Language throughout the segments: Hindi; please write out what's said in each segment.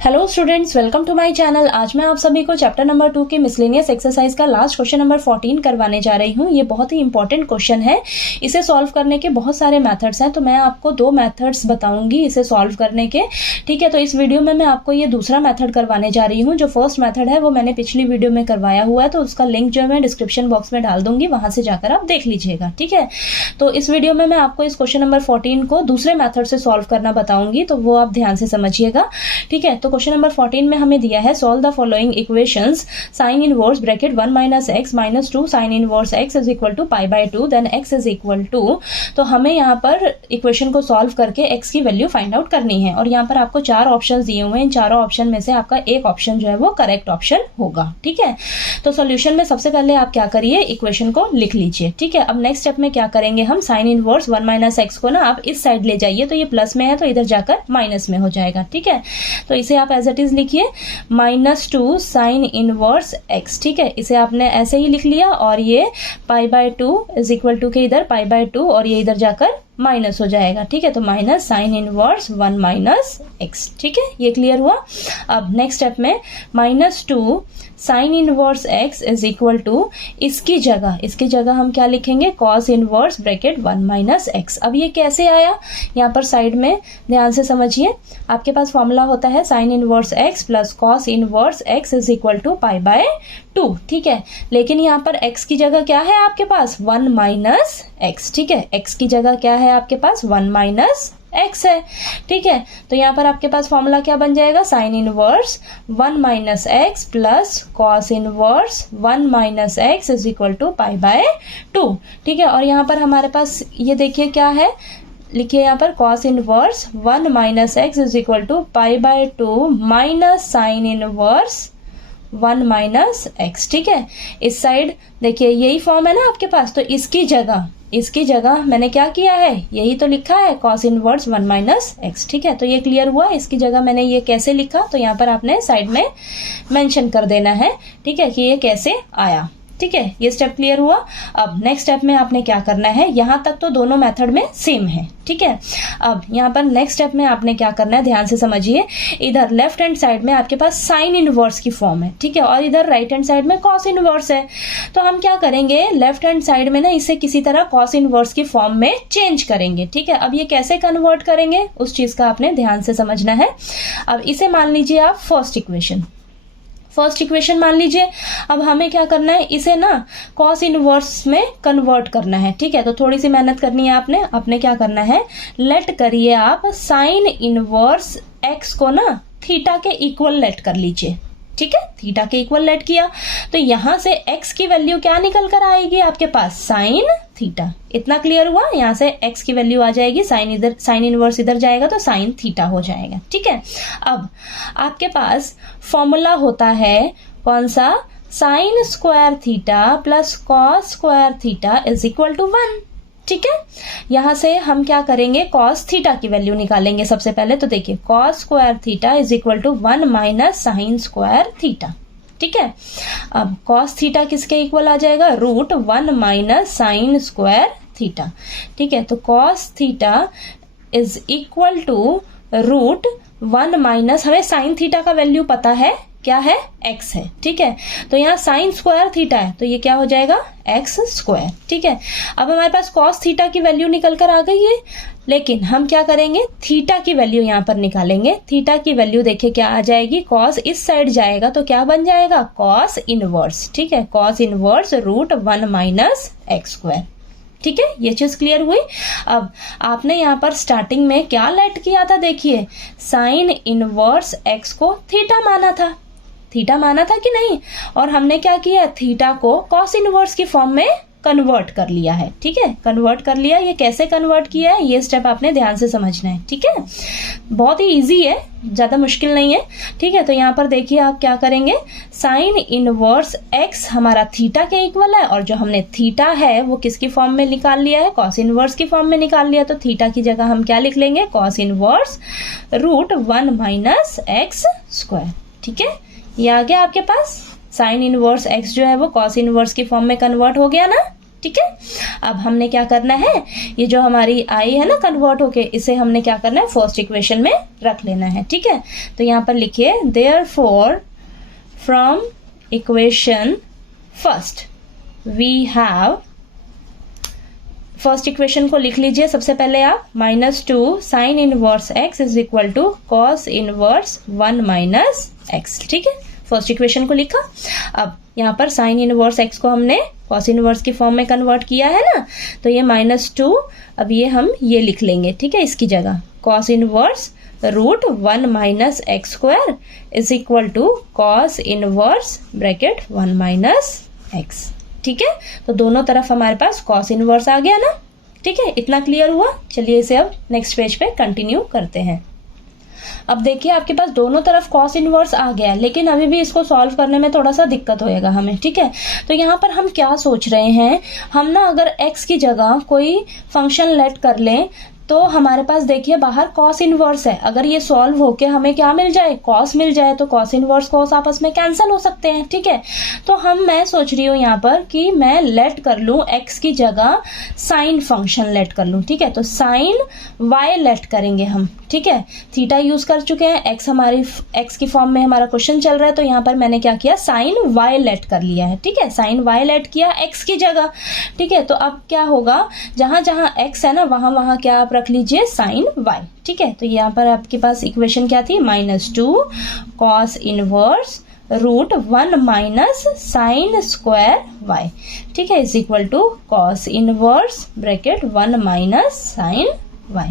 Hello students, welcome to my channel. आज मैं आप सभी को चैप्टर नंबर 2 की मिसलेनियस एक्सरसाइज का लास्ट क्वेश्चन नंबर 14 करवाने जा रही हूँ। ये बहुत ही इंपॉर्टेंट क्वेश्चन है। इसे सॉल्व करने के बहुत सारे मेथड्स हैं, तो मैं आपको 2 मेथड्स बताऊंगी इसे सॉल्व करने के। ठीक है, तो इस वीडियो में मैं आपको ये दूसरा मेथड करवाने जा रही हूँ। जो फर्स्ट मेथड है वो मैंने पिछली वीडियो में करवाया हुआ है, तो उसका लिंक जो है मैं डिस्क्रिप्शन बॉक्स में डाल दूंगी, वहां से जाकर आप देख लीजिएगा। ठीक है, तो इस वीडियो में मैं आपको इस क्वेश्चन नंबर 14 को दूसरे मेथड से सॉल्व करना बताऊंगी, तो वो आप ध्यान से समझिएगा। ठीक है, तो क्वेश्चन नंबर 14 में हमें दिया है solve the following equations sine inverse bracket 1 minus x minus 2 sine inverse x is equal to pi by 2 then x is equal to. तो हमें यहाँ पर इक्वेशन को सॉल्व करके एक्स की वैल्यू फाइंड आउट करनी है, और यहाँ पर आपको 4 ऑप्शन दिए हुए हैं। इन चारों ऑप्शन में से आपका एक ऑप्शन जो है वो करेक्ट ऑप्शन होगा। ठीक है, तो सोल्यूशन में सबसे पहले आप क्या करिए, इक्वेशन को लिख लीजिए। ठीक है, अब नेक्स्ट स्टेप में क्या करेंगे, हम साइन इनवर्स 1 माइनस एक्स को ना आप इस साइड ले जाइए, तो ये प्लस में है तो इधर जाकर माइनस में हो जाएगा। ठीक है, तो इसे आप एज इट इज लिखिए -2 साइन इनवर्स एक्स। ठीक है, इसे आपने ऐसे ही लिख लिया, और ये pi by 2 is equal to के इधर पाई बाय 2 और ये इधर जाकर माइनस हो जाएगा। ठीक है, तो minus sine inverse 1 minus x. ठीक है, ये क्लियर हुआ। अब नेक्स्ट स्टेप में -2 sine inverse x is equal to इसकी जगह हम क्या लिखेंगे, cos inverse bracket 1 minus x. अब ये कैसे आया, यहाँ पर साइड में ध्यान से समझिए। आपके पास फॉर्मूला होता है sine inverse x plus cos inverse x is equal to pi by 2। ठीक है, लेकिन यहाँ पर x की जगह क्या है आपके पास, 1 माइनस एक्स। ठीक है, x की जगह क्या है आपके पास, 1 माइनस एक्स है। ठीक है, तो यहाँ पर आपके पास फॉर्मूला क्या बन जाएगा, sine inverse 1 minus x plus cos inverse 1 minus x is equal to pi by 2। ठीक है, और यहाँ पर हमारे पास ये देखिए क्या है, लिखिए यहाँ पर cos inverse 1 minus x is equal to pi by 2 minus sine inverse 1 minus x. ठीक है, इस साइड देखिए यही फॉर्म है ना आपके पास, तो इसकी जगह मैंने क्या किया है, यही तो लिखा है कॉस इनवर्स 1 माइनस एक्स। ठीक है, तो ये क्लियर हुआ। इसकी जगह मैंने ये कैसे लिखा, तो यहाँ पर आपने साइड में मेंशन कर देना है। ठीक है, कि ये कैसे आया। ठीक है, ये स्टेप क्लियर हुआ। अब नेक्स्ट स्टेप में आपने क्या करना है, यहाँ तक तो दोनों मेथड में सेम है। ठीक है, अब यहाँ पर नेक्स्ट स्टेप में आपने क्या करना है, ध्यान से समझिए। इधर लेफ्ट हैंड साइड में आपके पास साइन इनवर्स की फॉर्म है। ठीक है, और इधर राइट हैंड साइड में कॉस इनवर्स है। तो हम क्या करेंगे, लेफ्ट हैंड साइड में ना इसे किसी तरह कॉस इनवर्स की फॉर्म में चेंज करेंगे। ठीक है, अब ये कैसे कन्वर्ट करेंगे उस चीज का आपने ध्यान से समझना है। अब इसे मान लीजिए आप फर्स्ट इक्वेशन मान लीजिए। अब हमें क्या करना है, इसे ना कॉस इनवर्स में कन्वर्ट करना है। ठीक है, तो थोड़ी सी मेहनत करनी है आपने क्या करना है, लेट करिए आप साइन इनवर्स एक्स को ना थीटा के इक्वल लेट कर लीजिए। ठीक है, थीटा के इक्वल लेट किया तो यहां से x की वैल्यू क्या निकल कर आएगी आपके पास, साइन थीटा। इतना क्लियर हुआ, यहां से x की वैल्यू आ जाएगी, साइन इनवर्स इधर जाएगा तो साइन थीटा हो जाएगा। ठीक है, अब आपके पास फॉर्मूला होता है कौन सा, sine square theta plus cos square theta is equal to 1। ठीक है, यहां से हम क्या करेंगे, कॉस थीटा की वैल्यू निकालेंगे सबसे पहले। तो देखिए cos square theta is equal to 1 minus sine square theta. ठीक है, अब कॉस थीटा किसके इक्वल आ जाएगा, √1 माइनस साइन स्क्वायर थीटा। ठीक है, तो cos theta is equal to √1 minus, हमें साइन थीटा का वैल्यू पता है क्या है, x है। ठीक है, तो यहाँ साइन स्क्वायर थीटा है तो ये क्या हो जाएगा, x स्क्वायर। ठीक है, अब हमारे पास कॉस थीटा की वैल्यू निकल कर आ गई है, लेकिन हम क्या करेंगे, थीटा की वैल्यू यहाँ पर निकालेंगे। थीटा की वैल्यू देखिए क्या आ जाएगी, कॉस इस साइड जाएगा तो क्या बन जाएगा, कॉस इनवर्स। ठीक है, cos inverse √1 minus x square. ठीक है, ये चीज क्लियर हुई। अब आपने यहाँ पर स्टार्टिंग में क्या लेट किया था, देखिए साइन इनवर्स एक्स को थीटा माना था कि नहीं, और हमने क्या किया, थीटा को कॉस इनवर्स की फॉर्म में कन्वर्ट कर लिया है। ठीक है, कन्वर्ट कर लिया। ये कैसे कन्वर्ट किया है, ये स्टेप आपने ध्यान से समझना है। ठीक है, बहुत ही इजी है, ज्यादा मुश्किल नहीं है। ठीक है, तो यहाँ पर देखिए आप क्या करेंगे, साइन इनवर्स एक्स हमारा थीटा के इक्वल है, और जो हमने थीटा है वो किसकी फॉर्म में निकाल लिया है, कॉस इनवर्स की फॉर्म में निकाल लिया। तो थीटा की जगह हम क्या लिख लेंगे, cos inverse √1 minus x square. ठीक है, ये आ गया आपके पास, साइन इनवर्स एक्स जो है वो कॉस इनवर्स की फॉर्म में कन्वर्ट हो गया ना। ठीक है। अब हमने क्या करना है, ये जो हमारी आई है ना कन्वर्ट होके, इसे हमने क्या करना है फर्स्ट इक्वेशन में रख लेना है। ठीक है, तो यहाँ पर लिखिए therefore from equation first we have, first equation को लिख लीजिए सबसे पहले आप, -2 sine inverse x is equal to cos inverse 1 minus x। ठीक है, फर्स्ट इक्वेशन को लिखा। अब यहाँ पर साइन इनवर्स x को हमने कॉस इनवर्स की फॉर्म में कन्वर्ट किया है ना, तो ये -2, अब ये हम ये लिख लेंगे। ठीक है, इसकी जगह cos inverse √1 minus x square is equal to cos inverse bracket 1 minus x. ठीक है, तो दोनों तरफ हमारे पास कॉस इनवर्स आ गया ना। ठीक है, इतना क्लियर हुआ। चलिए इसे अब नेक्स्ट पेज पे कंटिन्यू करते हैं। अब देखिए आपके पास दोनों तरफ कॉस इनवर्स आ गया, लेकिन अभी भी इसको सॉल्व करने में थोड़ा सा दिक्कत होएगा हमें। ठीक है, तो यहाँ पर हम क्या सोच रहे हैं, हम ना अगर x की जगह कोई फंक्शन लेट कर लें तो हमारे पास देखिए बाहर कॉस इनवर्स है, अगर ये सॉल्व होके हमें क्या मिल जाए, कॉस मिल जाए, तो कॉस इनवर्स कॉस आपस में कैंसिल हो सकते हैं। ठीक है, तो मैं सोच रही हूँ यहाँ पर कि मैं लेट कर लूँ x की जगह साइन फंक्शन लेट कर लूँ। ठीक है, तो साइन y लेट करेंगे हम। ठीक है, थीटा यूज कर चुके हैं, x की फॉर्म में हमारा क्वेश्चन चल रहा है, तो यहाँ पर मैंने क्या किया, साइन y लेट कर लिया है। ठीक है, साइन y लेट किया x की जगह। ठीक है, तो अब क्या होगा, जहां जहां x है ना वहां वहां क्या आप रख लीजिए साइन y। ठीक है, तो यहाँ पर आपके पास इक्वेशन क्या थी, -2 cos inverse √1 minus sine square y। ठीक है, is equal to cos inverse bracket 1 minus sine y।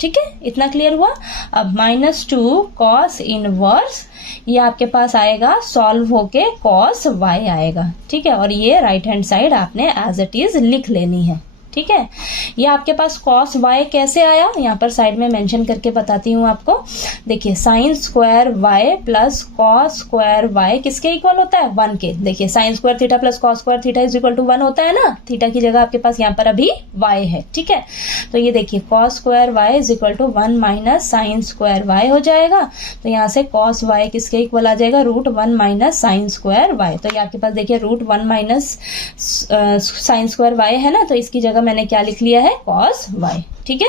ठीक है, इतना क्लियर हुआ। अब -2 कॉस इनवर्स, ये आपके पास आएगा सॉल्व होके कॉस y आएगा। ठीक है, और ये राइट हैंड साइड आपने एज इट इज लिख लेनी है। ठीक है, ये आपके पास cos y कैसे आया, यहाँ पर साइड में मेंशन करके बताती हूँ आपको। देखिए sine square y plus cos square y किसके इक्वल होता है, 1 के। देखिए sine square theta plus cos square theta is equal to 1 होता है ना, थीटा की जगह आपके पास यहाँ पर अभी y है। ठीक है, तो ये देखिए cos square y is equal to 1 minus sine square y हो जाएगा। तो यहाँ से कॉस y किसके इक्वल आ जाएगा, √1 माइनस साइन स्क्वायर y। तो ये आपके पास देखिए √1 माइनस साइन स्क्वायर y है ना, तो इसकी जगह मैंने क्या लिख लिया है, cos y। ठीक है,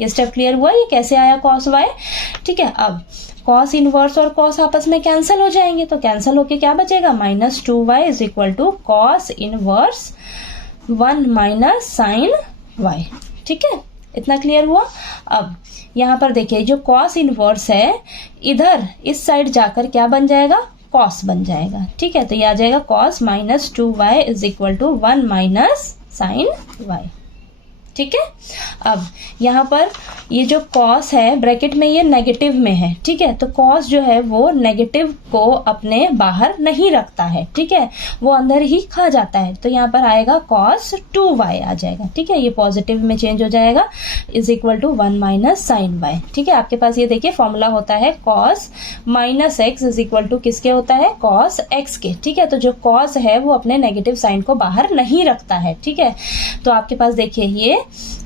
ये स्टेप क्लियर हुआ, ये कैसे आया cos y। ठीक है, अब cos इनवर्स और cos आपस में कैंसिल हो जाएंगे, तो कैंसिल होके क्या बचेगा, -2y is equal to cos inverse 1 minus sine y। ठीक है, इतना क्लियर हुआ। अब यहाँ पर देखिए जो cos इनवर्स है, इधर इस साइड जाकर क्या बन जाएगा, cos बन जाएगा। ठीक है, तो ये आ जाएगा cos -2y is equal to 1 minus sine y। ठीक है, अब यहाँ पर ये जो cos है ब्रैकेट में ये नेगेटिव में है। ठीक है, तो cos जो है वो नेगेटिव को अपने बाहर नहीं रखता है। ठीक है, वो अंदर ही खा जाता है, तो यहाँ पर आएगा cos 2y आ जाएगा। ठीक है, ये पॉजिटिव में चेंज हो जाएगा, is equal to 1 minus sine y। ठीक है, आपके पास ये देखिए फॉर्मूला होता है cos -x is equal to किसके होता है, cos x के। ठीक है, तो जो cos है वो अपने नेगेटिव साइन को बाहर नहीं रखता है। ठीक है, तो आपके पास देखिए ये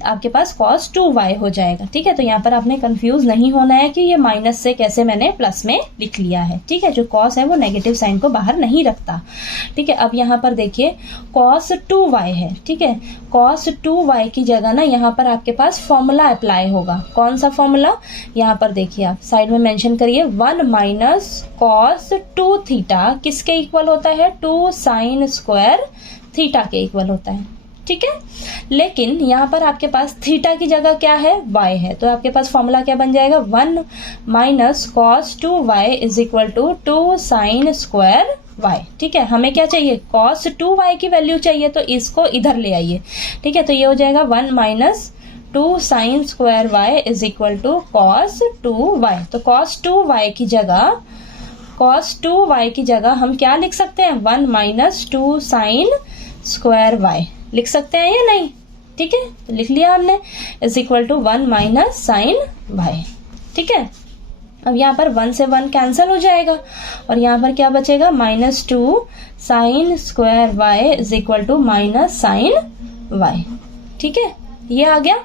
आपके पास cos 2y हो जाएगा। ठीक है, तो यहाँ पर आपने कंफ्यूज नहीं होना है कि ये माइनस से कैसे मैंने प्लस में लिख लिया है। ठीक है, जो cos है वो नेगेटिव साइन को बाहर नहीं रखता। ठीक है, अब यहाँ पर देखिए cos 2y है। ठीक है, cos 2y की जगह ना यहाँ पर आपके पास फॉर्मूला अप्लाई होगा। कौन सा फॉर्मूला, यहाँ पर देखिए आप साइड में मेंशन करिए, 1 माइनस cos 2 थीटा किसके इक्वल होता है, 2 साइन स्क्वायर थीटा के इक्वल होता है। ठीक है, लेकिन यहाँ पर आपके पास थीटा की जगह क्या है, y है, तो आपके पास फॉर्मूला क्या बन जाएगा, 1 minus cos 2y is equal to 2 sine square y। ठीक है, हमें क्या चाहिए, cos 2y की वैल्यू चाहिए, तो इसको इधर ले आइए। ठीक है, तो ये हो जाएगा 1 minus 2 sine square y is equal to cos 2y। तो cos 2y की जगह हम क्या लिख सकते हैं, 1 माइनस 2 साइन स्क्वायर y लिख सकते हैं या नहीं। ठीक है, तो लिख लिया हमने, is equal to 1 minus sine y। ठीक है, अब यहाँ पर 1 से 1 कैंसिल हो जाएगा, और यहाँ पर क्या बचेगा, -2 sine square y is equal to minus sine y। ठीक है, ये आ गया।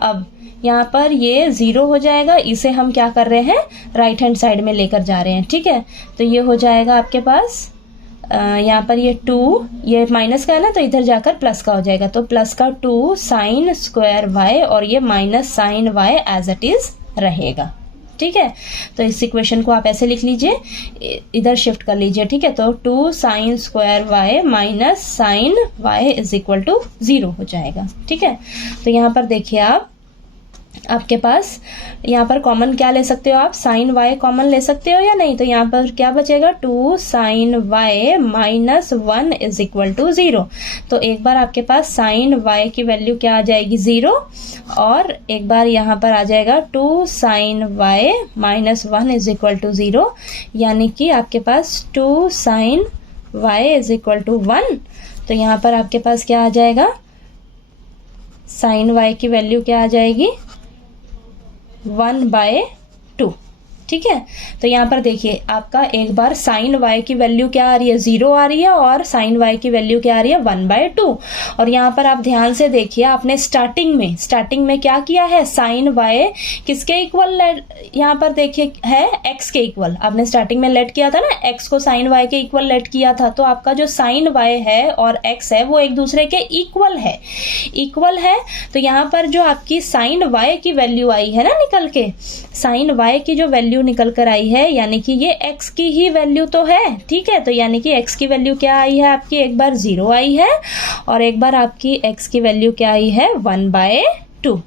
अब यहाँ पर ये 0 हो जाएगा, इसे हम क्या कर रहे हैं, राइट हैंड साइड में लेकर जा रहे हैं। ठीक है, तो ये हो जाएगा आपके पास यहाँ पर ये 2, ये माइनस का है ना, तो इधर जाकर प्लस का हो जाएगा, तो प्लस का 2 साइन स्क्वायर वाई और ये minus sine y as it is रहेगा। ठीक है, तो इस इक्वेशन को आप ऐसे लिख लीजिए, इधर शिफ्ट कर लीजिए। ठीक है, तो 2 sine square y minus sine y is equal to 0 हो जाएगा। ठीक है, तो यहाँ पर देखिए आपके पास यहाँ पर कॉमन क्या ले सकते हो आप, साइन वाई कॉमन ले सकते हो या नहीं, तो यहाँ पर क्या बचेगा 2 sine y minus 1 is equal to 0। तो एक बार आपके पास साइन वाई की वैल्यू क्या आ जाएगी 0, और एक बार यहाँ पर आ जाएगा 2 sine y minus 1 is equal to 0, यानी कि आपके पास 2 sine y is equal to 1। तो यहाँ पर आपके पास क्या आ जाएगा, साइन वाई की वैल्यू क्या आ जाएगी 1/2। ठीक है, तो यहाँ पर देखिए आपका एक बार साइन वाई की वैल्यू क्या आ रही है 0 आ रही है, और साइन वाई की वैल्यू क्या आ रही है 1/2। और यहाँ पर आप ध्यान से देखिए, आपने स्टार्टिंग में क्या किया है, साइन वाई किसके इक्वल, यहाँ पर देखिए है x के इक्वल। आपने स्टार्टिंग में लेट किया था ना, x को साइन वाई के इक्वल लेट किया था, तो आपका जो साइन वाई है और x है वो एक दूसरे के इक्वल है। तो यहाँ पर जो आपकी साइन वाई की वैल्यू आई है ना निकल के, साइन वाई की जो वैल्यू निकल कर आई है, यानी कि ये x की ही वैल्यू तो है। ठीक है, तो यानी कि x की वैल्यू क्या आई है आपकी, एक बार 0 आई है और एक बार आपकी x की वैल्यू क्या आई है 1/2।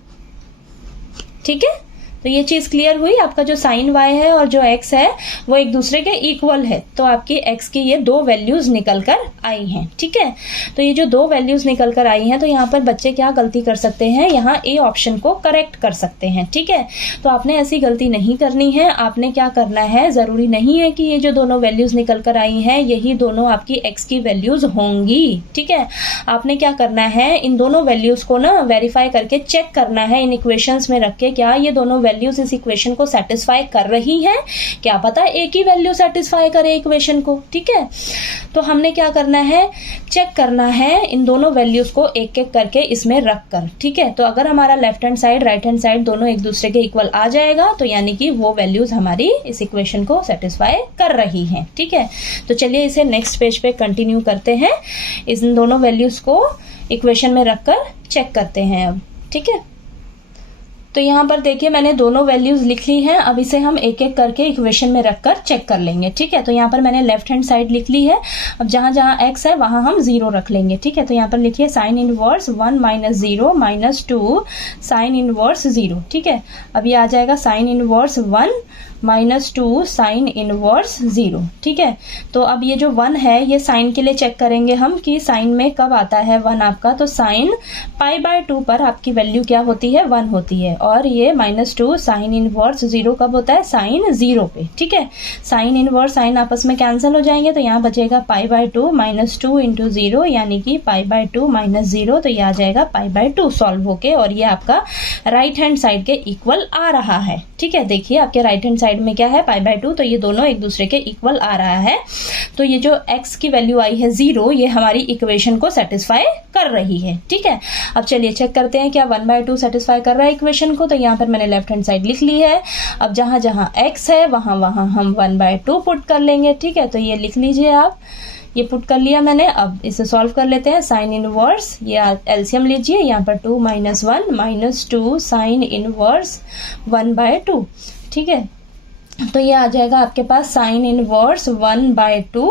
ठीक है, तो ये चीज क्लियर हुई, आपका जो साइन वाई है और जो x है वो एक दूसरे के इक्वल है, तो आपकी x की ये 2 वैल्यूज निकल कर आई हैं। ठीक है, तो ये जो 2 वैल्यूज निकल कर आई हैं, तो यहाँ पर बच्चे क्या गलती कर सकते हैं, यहाँ ए ऑप्शन को करेक्ट कर सकते हैं। ठीक है, तो आपने ऐसी गलती नहीं करनी है। आपने क्या करना है, जरूरी नहीं है कि ये जो दोनों वैल्यूज निकल कर आई हैं यही दोनों आपकी x की वैल्यूज होंगी। ठीक है, आपने क्या करना है, इन दोनों वैल्यूज को ना वेरीफाई करके चेक करना है इन इक्वेशंस में रख के, क्या ये दोनों वैल्यूज इस इक्वेशन को सेटिस्फाई कर रही हैं, क्या पता एक ही वैल्यू सेटिस्फाई करे इक्वेशन को। ठीक है, तो हमने क्या करना है, चेक करना है इन दोनों वैल्यूज को एक एक करके इसमें रख कर। ठीक है, तो अगर हमारा left hand side right hand side दोनों एक दूसरे के इक्वल आ जाएगा, तो यानी कि वो वैल्यूज हमारी इस इक्वेशन को सेटिस्फाई कर रही हैं। ठीक है, तो चलिए इसे नेक्स्ट पेज पे कंटिन्यू करते हैं, इन दोनों वैल्यूज को इक्वेशन में रखकर चेक करते हैं अब। ठीक है, तो यहाँ पर देखिए मैंने दोनों वैल्यूज लिख ली हैं, अब इसे हम एक एक करके इक्वेशन में रखकर चेक कर लेंगे। ठीक है, तो यहाँ पर मैंने लेफ्ट हैंड साइड लिख ली है, अब जहाँ जहाँ x है वहाँ हम 0 रख लेंगे। ठीक है, तो यहाँ पर लिखिए साइन इनवर्स 1 - 0 - 2 साइन इनवर्स 0। ठीक है, अब ये आ जाएगा साइन इनवर्स 1 - 2 साइन इनवर्स 0। ठीक है, तो अब ये जो 1 है ये साइन के लिए चेक करेंगे हम कि साइन में कब आता है 1 आपका, तो साइन π/2 पर आपकी वैल्यू क्या होती है 1 होती है, और ये -2 साइन इनवर्स 0 कब होता है, साइन 0 पे। ठीक है, साइन इनवर्स साइन आपस में कैंसिल हो जाएंगे, तो यहाँ बचेगा π/2 -2 × 0 यानी कि π/2 - 0, तो ये आ जाएगा π/2 सॉल्व होके, और ये आपका राइट हैंड साइड के इक्वल आ रहा है। ठीक है, देखिए आपके राइट हैंड साइड में क्या है π/2, तो ये दोनों एक दूसरे के इक्वल आ रहा है, तो ये जो x की वैल्यू आई है 0 ये हमारी इक्वेशन को सेटिस्फाई कर रही है। ठीक है, अब चलिए चेक करते हैं क्या 1/2 सेटिस्फाई कर रहा है इक्वेशन को, तो यहाँ पर मैंने लेफ्ट हैंड साइड लिख ली है, अब जहां जहां x है वहां वहां हम 1/2 पुट कर लेंगे। ठीक है, तो ये लिख लीजिए आप, ये पुट कर लिया मैंने, अब इसे सॉल्व कर लेते हैं। साइन इनवर्स, ये एलसीएम लीजिए, यहाँ पर 2 - 1 - 2 साइन इनवर्स 1/2। ठीक है, तो ये आ जाएगा आपके पास साइन इनवर्स 1/2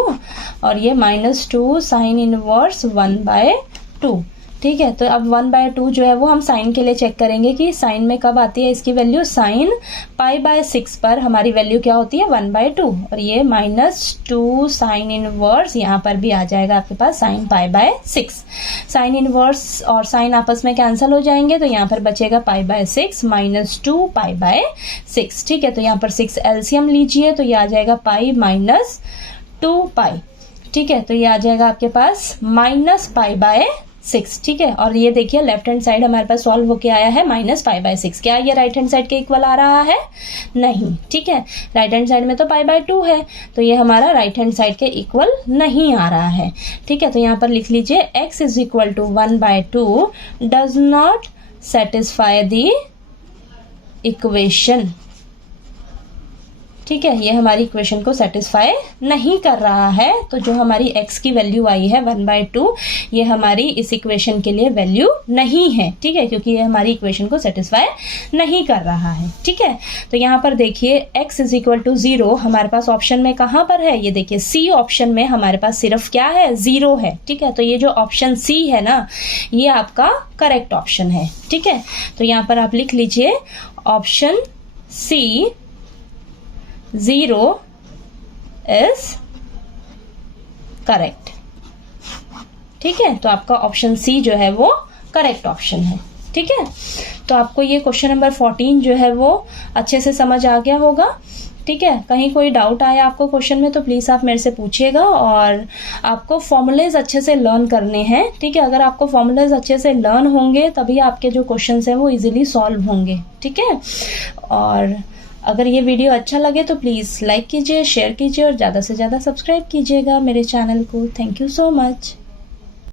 और ये -2 साइन इनवर्स 1/2। ठीक है, तो अब 1/2 जो है वो हम साइन के लिए चेक करेंगे कि साइन में कब आती है इसकी वैल्यू, साइन π/6 पर हमारी वैल्यू क्या होती है 1/2, और ये -2 साइन इनवर्स यहाँ पर भी आ जाएगा आपके पास साइन π/6। साइन इनवर्स और साइन आपस में कैंसिल हो जाएंगे, तो यहाँ पर बचेगा π/6 -2 π/6। ठीक है, तो यहाँ पर 6 एलसीएम लीजिए, तो ये आ जाएगा π - 2π। ठीक है, तो ये आ जाएगा आपके पास -π/6। ठीक है, और ये देखिए लेफ्ट हैंड साइड हमारे पास सॉल्व होके आया है -π/6। क्या ये राइट हैंड साइड के इक्वल आ रहा है, नहीं। ठीक है, राइट हैंड साइड में तो π/2 है, तो ये हमारा राइट हैंड साइड के इक्वल नहीं आ रहा है। ठीक है, तो यहाँ पर लिख लीजिए x = 1/2 does not satisfy the equation. ठीक है, ये हमारी इक्वेशन को सेटिस्फाई नहीं कर रहा है। तो जो हमारी x की वैल्यू आई है 1/2, ये हमारी इस इक्वेशन के लिए वैल्यू नहीं है। ठीक है, क्योंकि ये हमारी इक्वेशन को सेटिस्फाई नहीं कर रहा है। ठीक है, तो यहाँ पर देखिए x इज इक्वल टू 0 हमारे पास ऑप्शन में कहाँ पर है, ये देखिए सी ऑप्शन में हमारे पास सिर्फ क्या है, 0 है। ठीक है, तो ये जो ऑप्शन सी है ना, ये आपका करेक्ट ऑप्शन है। ठीक है, तो यहाँ पर आप लिख लीजिए ऑप्शन सी 0 इज करेक्ट। ठीक है, तो आपका ऑप्शन सी जो है वो करेक्ट ऑप्शन है। ठीक है, तो आपको ये क्वेश्चन नंबर 14 जो है वो अच्छे से समझ आ गया होगा। ठीक है, कहीं कोई डाउट आया आपको क्वेश्चन में तो प्लीज़ आप मेरे से पूछिएगा। और आपको फॉर्मूलेज अच्छे से लर्न करने हैं। ठीक है, अगर आपको फॉर्मूलेज अच्छे से लर्न होंगे तभी आपके जो क्वेश्चंस हैं वो इजीली सॉल्व होंगे। ठीक है, और अगर ये वीडियो अच्छा लगे तो प्लीज़ लाइक कीजिए, शेयर कीजिए और ज़्यादा से ज़्यादा सब्सक्राइब कीजिएगा मेरे चैनल को। Thank you so much.